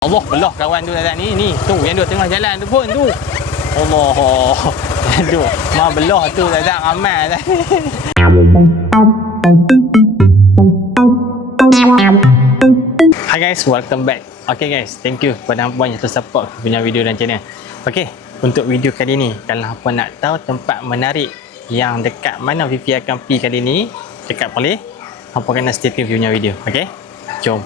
Allah, belah kawan tu dah ni. Tu yang duduk tengah jalan tu pun tu. Allah. Yang duduk belah tu dah ramai dah. Hi guys, welcome back. Okay guys, thank you kepada hampa yang telah support punya video dan channel. Okay, untuk video kali ni, kalau hampa nak tahu tempat menarik yang dekat mana Fifi akan pergi kali ni, dekat Perlis, hampa kena stay tune punya video. Okay, jom.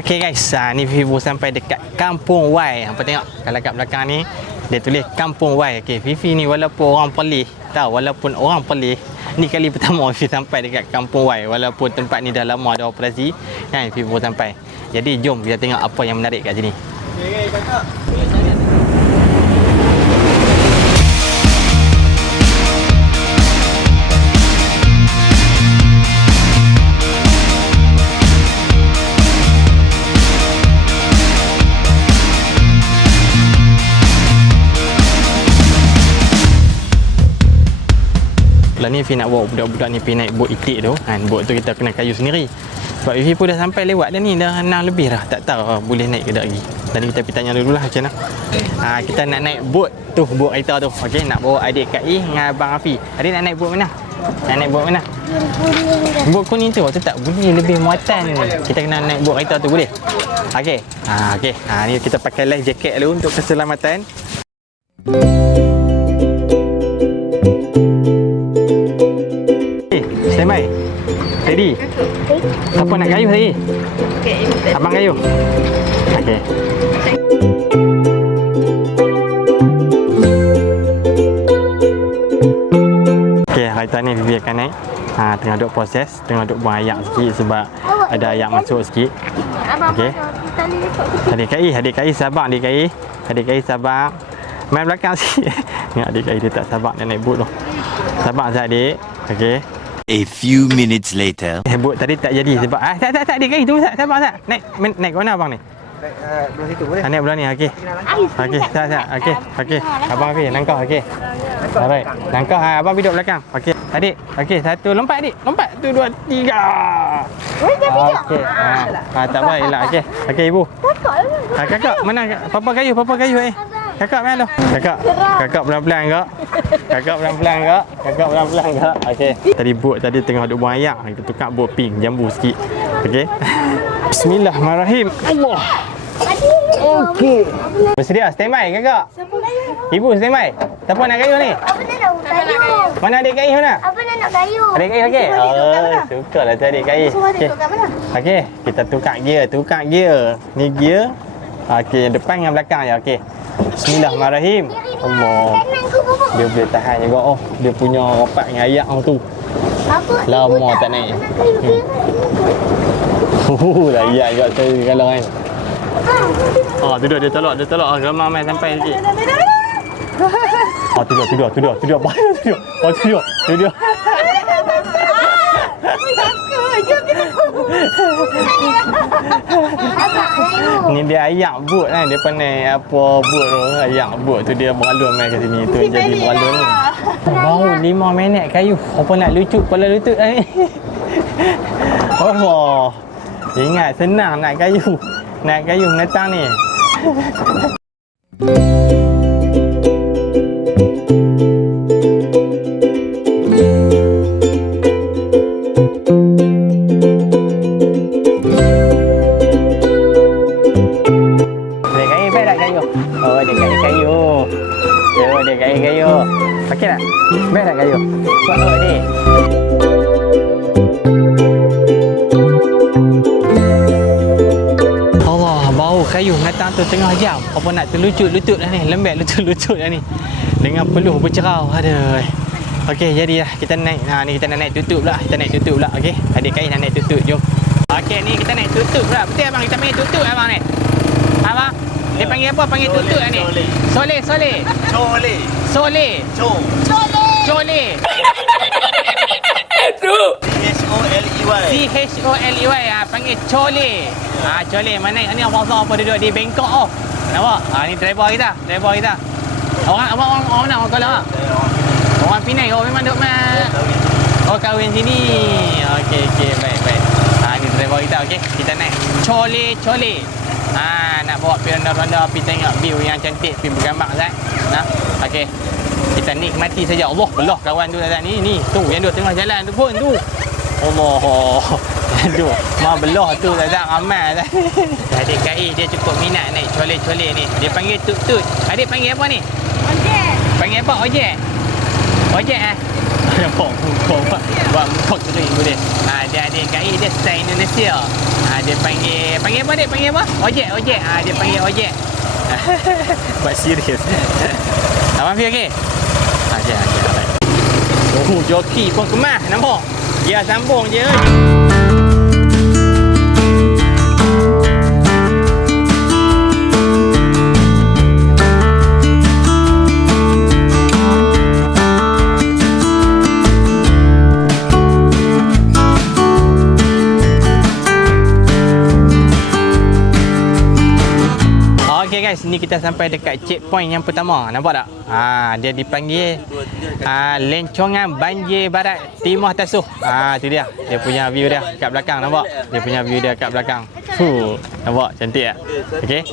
Okay guys, ni Fifi baru sampai dekat Kampung Y. Hampa tengok kalau kat belakang ni dia tulis Kampung Y. Okay, Fifi ni walaupun orang Perlis, walaupun orang Perlis, ni kali pertama Fifi sampai dekat Kampung Y. Walaupun tempat ni dah lama ada operasi, kan, Fifi baru sampai. Jadi jom kita tengok apa yang menarik kat sini. Okay kakak. Lah ni Fifi nak bawa budak-budak ni pergi naik bot itik tu kan. Bot tu kita kena kayu sendiri. Sebab Fifi pun dah sampai lewat dah ni, dah 6 lebih dah. Tak tahu boleh naik ke tak lagi. Tadi kita pergi tanya dulu lah macam mana. Kita nak naik bot tu, bot kereta tu. Okey, nak bawa adik Kak I dengan abang Afi. Adik nak naik bot mana? Nak naik bot mana? Bot kuning tu. Waktu tak boleh lebih muatan. Kita kena naik bot kereta tu, boleh? Okey. Okey. Ni kita pakai life jacket dulu untuk keselamatan. Standby. Ready? Siapa nak kayu tadi? Abang kayu. Okey. Okey, kereta ni Fifi akan naik. Tengah duk proses, tengah duk buang ayak sikit sebab ada ayak masuk sikit. Okey. Adik Kak I sabar, adik Kak I sabar. Main belakang sikit. Ni adik Kak I dia tak sabar nak naik bot tu. Sabar Zak adik. Okey. A few minutes later. Bot tadi tak jadi sebab tak adik Kak I tunggu Zak, sabar Zak. Naik ke mana abang ni? Naik belah situ boleh? Naik belah ni, okey. Okey, Zak. Okey. Abang Afi, langkah, okey. Alright. Langkah, abang duduk belakang. Okey. Adik, okey, satu lompat adik. Lompat. 1 2 3. Okey. Tak baiklah, okey. Okey ibu. Kakak, mana papa kayu Kakak mana tu? Kakak pelan-pelan kak. Kakak pelan-pelan kak. Okey. Tadi bot tadi tengah duk buang ayak. Kita tukar bot pink, jambu sikit. Okey. Bismillahirrahmanirrahim. Allah. Okey. Bersedia? Standby kakak. Siapa kayu? Ibu standby. Siapa nak kayu ni? Apa nak kayu? Mana adik Kak I mana? Apa nak kayu? Adik Kak I okey? Sukalah tu adik Kak I. Okey. Okey, kita tukar gear. Ni gear. Okey, yang depan dengan belakang je. Okey. Bismillahirrahmanirrahim. Allah. Dia boleh tahan juga. Oh, dia punya rapat dengan ayak tu. Apa? Lama tak naik. Dah ayak juga saya kalau kan. Tidur dia tolak. Ramai main sampai sikit. Tidur. Tidur. Ni dia ayak bot kan. Dia pandai apa bot tu. Ayak bot tu dia beralun main kat sini. Tu jadi beralun ni. Bau 5 minit kayu. Apa nak lucut kepala lutut ni. Allah. Ingat senang nak kayu. Nak kayu menetang ni. Kayu. Okey tak? Baik tak kayu? Buat awak ni. Allah, bau kayu datang tu tengah jam. Apa nak terlucut lutut dah ni. Lembek lutut dah ni. Dengan peluh bercerau. Aduh. Okey, jadi dah kita naik. Ni kita nak naik tutup pula. Okey. Adik Kak I nak naik tutup. Jom. Okey, ni kita naik tutup pula. Betul abang, kita panggil tutup abang ni. Abang, dia panggil apa? Panggil tutup ni. Soleh. CHOLEY. Panggil Choley. Choley. Mana ni abang apa duduk di Bangkok. Nampak? Ni driver kita. Orang mana orang Kuala? Orang Penang. Oh memang duk oh kahwin sini. Okey baik. Ni driver kita okey. Kita naik Chole. Nak bawa pergi ronda-ronda, pergi tengok view yang cantik, pergi bergambar Zat. Nah. Okey. Kita nikmati saja. Allah belah kawan tu Zat ni. Tu yang duk tengah jalan tu pun tu. Allah. Aduh, mau belah tu Zat ramai Zat. Adik KI dia cukup minat naik Chole ni. Dia panggil tut. Adik panggil apa ni? Ojek. Panggil apa? Ojek nampak muka buat muka kering tu dia. Dia adik KI dia style Indonesia. Dia panggil apa dia? Panggil apa? Ojek. Dia panggil ojek. Buat serius. Abang Fi okey? Okey. Oh, joki pun kemas nampak. Dia sambung je. Okay guys, ni kita sampai dekat checkpoint yang pertama. Nampak tak? Dia dipanggil Lencongan Banjir Barat Timur Tasuh. Tu dia. Dia punya view dia kat belakang, nampak? Dia punya view dia kat belakang. Nampak? Cantik tak? Okey.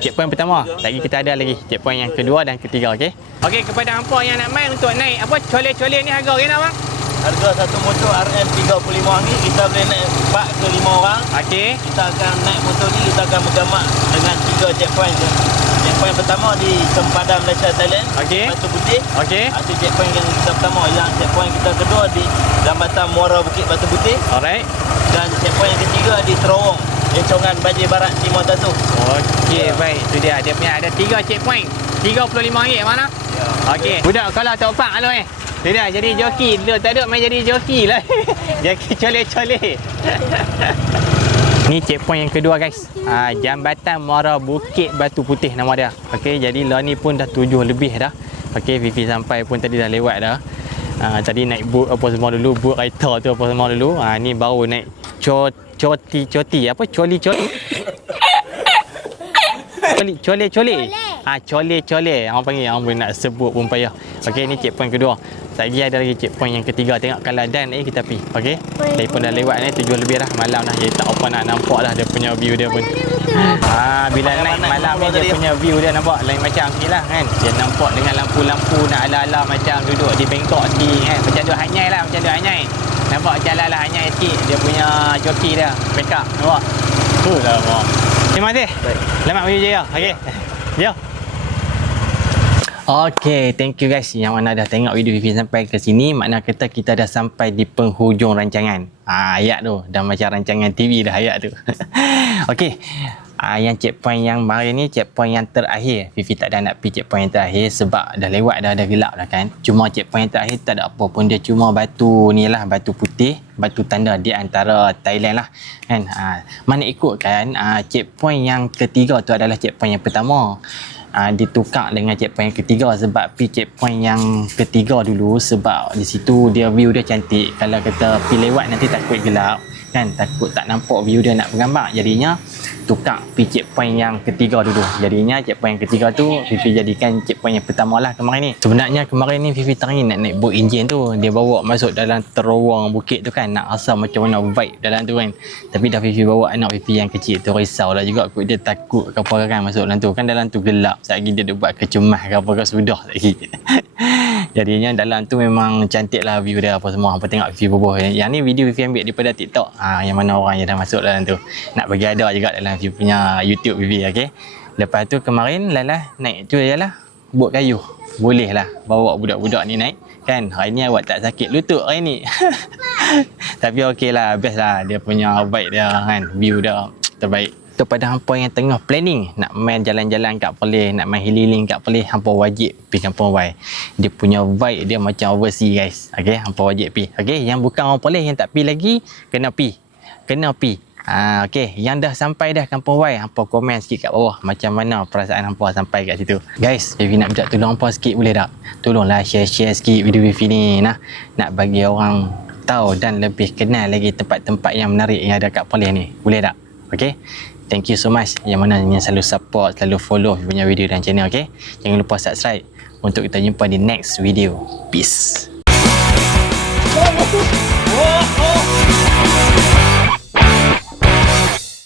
Checkpoint pertama. Lagi kita ada lagi checkpoint yang kedua dan ketiga, okey? Okey, kepada hangpa yang nak main untuk naik apa Chole ni harga berapa bang? Harga satu motor RM35 ni kita boleh naik 4 ke 5 orang. Okey. Kita akan naik motor ni, kita akan bergamak dengan 3 checkpoint. Checkpoint pertama di Sempadan Malaysia Thailand. Okey. Batu Putih. Okey. Itu checkpoint yang kita pertama. Yang checkpoint kita kedua di Lambatan Muara Bukit Batu Putih. Alright. Dan checkpoint yang ketiga di Terowong, Lencongan Banjir Barat Timur Tasuh. Okey, baik. Tu dia. Dia punya ada 3 checkpoint. RM35 mana? Ya. Okey. Budak kalau tak pak alo tu dia jadi joki. Dulu tak ada main jadi joki lah. Joki Chole. Ni checkpoint yang kedua guys. Jambatan Muara Bukit Batu Putih nama dia. Okey, jadi lah ni pun dah 7 lebih dah. Okey, Fifi sampai pun tadi dah lewat dah. Tadi naik boat apa semua dulu, boat kereta tu apa semua dulu. Ni baru naik coti apa Chole. Chole. Orang panggil, orang boleh nak sebut pun payah. Okey, ni checkpoint kedua. Lagi ada lagi checkpoint yang ketiga. Tengok kalau dan kita pergi. Okey. Dia pun dah lewat ni 7 lebih dah malam dah. Jadi tak apa nak nampak dah dia punya view dia pun. Bila naik malam ni dia punya view dia nampak lain macam nilah kan. Dia nampak dengan lampu-lampu nak ala-ala macam duduk di Bangkok sikit kan. Macam duduk Hanyai lah, macam duduk Hanyai. Nampak jalan lah Hanyai sikit. Dia punya joki dia. Backup. Nampak? Tu lah nampak. Terima kasih. Selamat menuju je. Okey. Jom. Okay, thank you guys yang mana dah tengok video Fifi sampai ke sini. Makna kata kita dah sampai di penghujung rancangan. Ayat tu dah macam rancangan TV dah ayat tu. Okay, yang checkpoint yang hari ni checkpoint yang terakhir. Fifi tak ada nak pergi checkpoint yang terakhir sebab dah lewat dah gelap dah kan. Cuma checkpoint yang terakhir tak ada apa pun, dia cuma batu ni lah, batu putih, batu tanda di antara Thailand lah kan. Mana ikut kan, checkpoint yang ketiga tu adalah checkpoint yang pertama. Ditukar dengan checkpoint yang ketiga sebab pergi checkpoint yang ketiga dulu sebab di situ dia view dia cantik. Kalau kita pergi lewat nanti takut gelap kan, takut tak nampak view dia nak bergambar, jadinya tukar pergi checkpoint yang ketiga dulu. Jadinya checkpoint yang ketiga tu Fifi jadikan checkpoint yang pertama lah kemarin ni. Sebenarnya kemarin ni Fifi teringin nak naik boat engine tu, dia bawa masuk dalam terowong bukit tu kan, nak rasa macam mana vibe dalam tu kan. Tapi dah Fifi bawa anak Fifi yang kecil tu, risau lah juga kot dia takut ke apa kan masuk dalam tu kan. Dalam tu gelap, lagi dia buat kecemas ke apa ke sudah lagi. Jadinya dalam tu memang cantik lah view dia apa semua. Apa tengok Fifi boboh. Yang ni video Fifi ambil daripada TikTok. Yang mana orang yang dah masuk dalam tu. Nak bagi ada juga dalam Fifi punya YouTube Fifi, okey. Lepas tu kemarin Lala naik tu je lah, buat kayu. Boleh lah bawa budak-budak ni naik kan. Hari ni awak tak sakit lutut hari ni. Tapi okey lah, best lah dia punya vibe dia kan, view dia terbaik. Kepada hampa yang tengah planning nak main jalan-jalan kat Perlis, nak main healing kat Perlis, hampa wajib pergi Kampung Wai. Dia punya vibe dia macam overseas guys. Okey, hampa wajib pergi. Okey, yang bukan orang Perlis yang tak pergi lagi kena pergi. Okey, yang dah sampai dah Kampung Wai, hampa komen sikit kat bawah macam mana perasaan hampa sampai kat situ. Guys, Fifi nak minta tolong hampa sikit boleh tak? Tolonglah share sikit video Fifi ni nak bagi orang tahu dan lebih kenal lagi tempat-tempat yang menarik yang ada kat Perlis ni. Boleh tak? Okey. Thank you so much yang mana yang selalu support, selalu follow punya video dan channel, okey. Jangan lupa subscribe. untuk kita jumpa di next video. Peace. Dah.